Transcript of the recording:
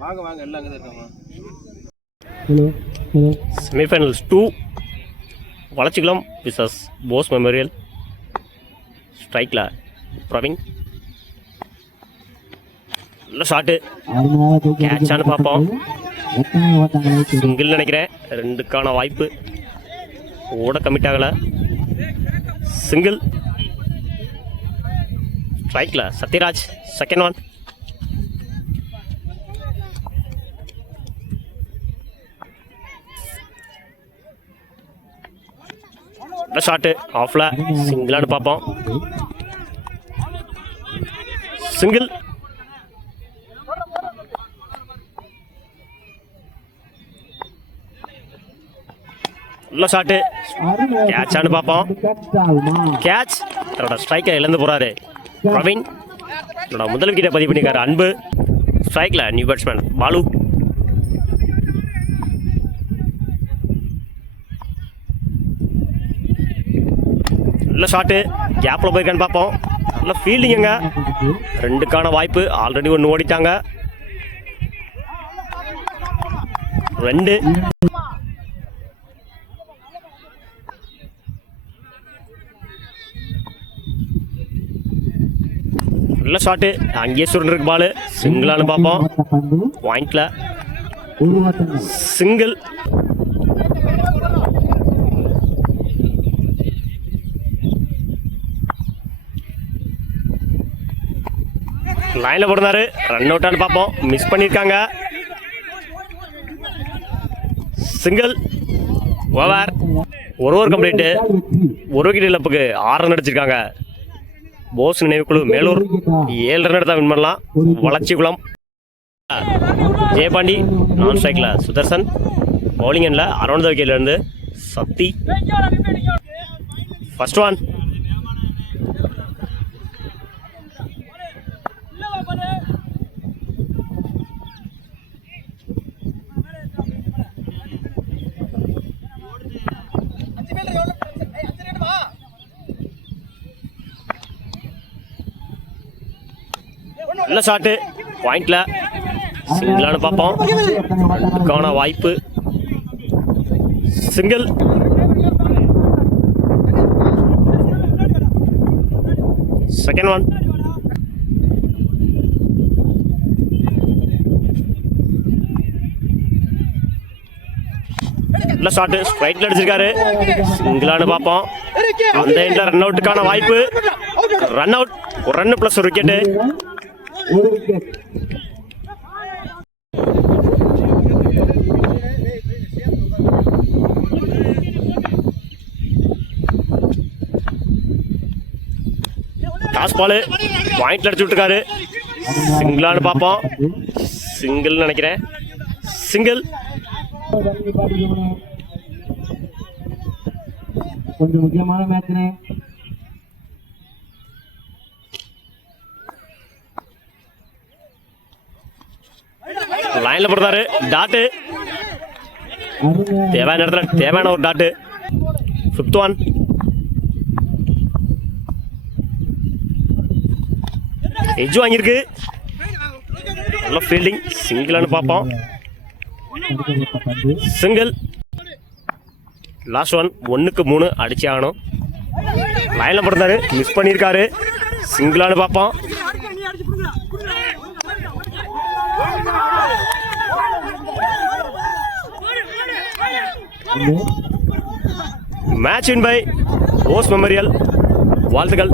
வாங்க வாங்க எல்லாம் அங்கே தான் இருக்காங்க. Semifinals 2 Valachikulam versus Bose memorial. ஸ்ட்ரைக்கில் பிரவீன். நல்ல ஷாட்டு. கேட்சான்னு பார்ப்போம். சிங்கிள் நினைக்கிறேன். 2க்கான வாய்ப்பு. ஓட கமிட் ஆகலை. சிங்கிள். ஸ்ட்ரைக்கில் சத்யராஜ். Second one. ஷாட்டு ஆஃப்ல. சிங்கிளானு பார்ப்போம். சிங்கிள். நல்ல ஷாட்டு. கேட்சானு பார்ப்போம். கேட்ச். என்னோட ஸ்ட்ரைக்கை இழந்து போறாரு பிரவீன். என்னோட முதல் விக்கெட்டை பதிவு பண்ணியிருக்காரு அன்பு. ஸ்ட்ரைக்கில் நியூ பேட்ஸ்மேன் பாலு. நல்ல ஷாட்டு. கேப்பில் போயிருக்கான்னு பார்ப்போம். நல்ல ஃபீல்டிங்குங்க. 2க்கான வாய்ப்பு. ஆல்ரெடி 1 ஓடிட்டாங்க. 2. நல்ல ஷாட்டு. அங்கேயே சுருண்டிருக்கு பாலு. சிங்கிளானு பார்ப்போம். பாயிண்ட்ல சிங்கிள். லைனில் போடுறாரு. ரன் அவுட்டானு பார்ப்போம். மிஸ் பண்ணியிருக்காங்க. சிங்கிள். ஓவர். ஒரு ஓவர் கம்ப்ளீட்டு. 1 விக்கெட் இழப்புக்கு 6 ரன் அடிச்சிருக்காங்க. போஸ் நினைவுக்குழு மேலூர் 7 ரன் எடுத்தா வின் பண்ணலாம். வளச்சிக்குளம் ஜெயபாண்டி. நான் ஸ்ட்ரைக்கில் சுதர்சன். பவுலிங் எண்ணில் 60 விக்கெட்லேருந்து சக்தி. First one. நல்ல ஷாட்டு. பாயிண்ட்ல சிங்கிளானு பார்ப்போம். 2க்கான வாய்ப்பு. சிங்கிள். Second one. நல்ல ஷாட்டு. ஸ்ட்ரைட்ல அடிச்சிருக்காரு. சிங்கிளானு பார்ப்போம். அந்த எண்ட்ல ரன் அவுட்டுக்கான வாய்ப்பு. Run out. 1 run plus 1 wicket. Toss ball. பாயிண்ட்ல அடிச்சு விட்டுருக்காரு. சிங்கிளானு பார்ப்போம். சிங்கிள் நினைக்கிறேன். சிங்கிள். கொஞ்சம் முக்கியமான மேட்ச்னே. லைன்ல போடுறாரு. டாட்டு. தேவையான இடத்துல தேவையான ஒரு டாட்டு. 5th one. எஜ் வாங்கியிருக்கு. நல்ல ஃபீல்டிங். சிங்கிளானு பார்ப்போம். சிங்கிள். Last one. 1க்கு 3 அடிச்சு ஆகணும். லைன்ல போடுறாரு. மிஸ் பண்ணியிருக்காரு. சிங்கிளானு பார்ப்போம். Match win by Bose memorial. வாழ்த்துக்கள்.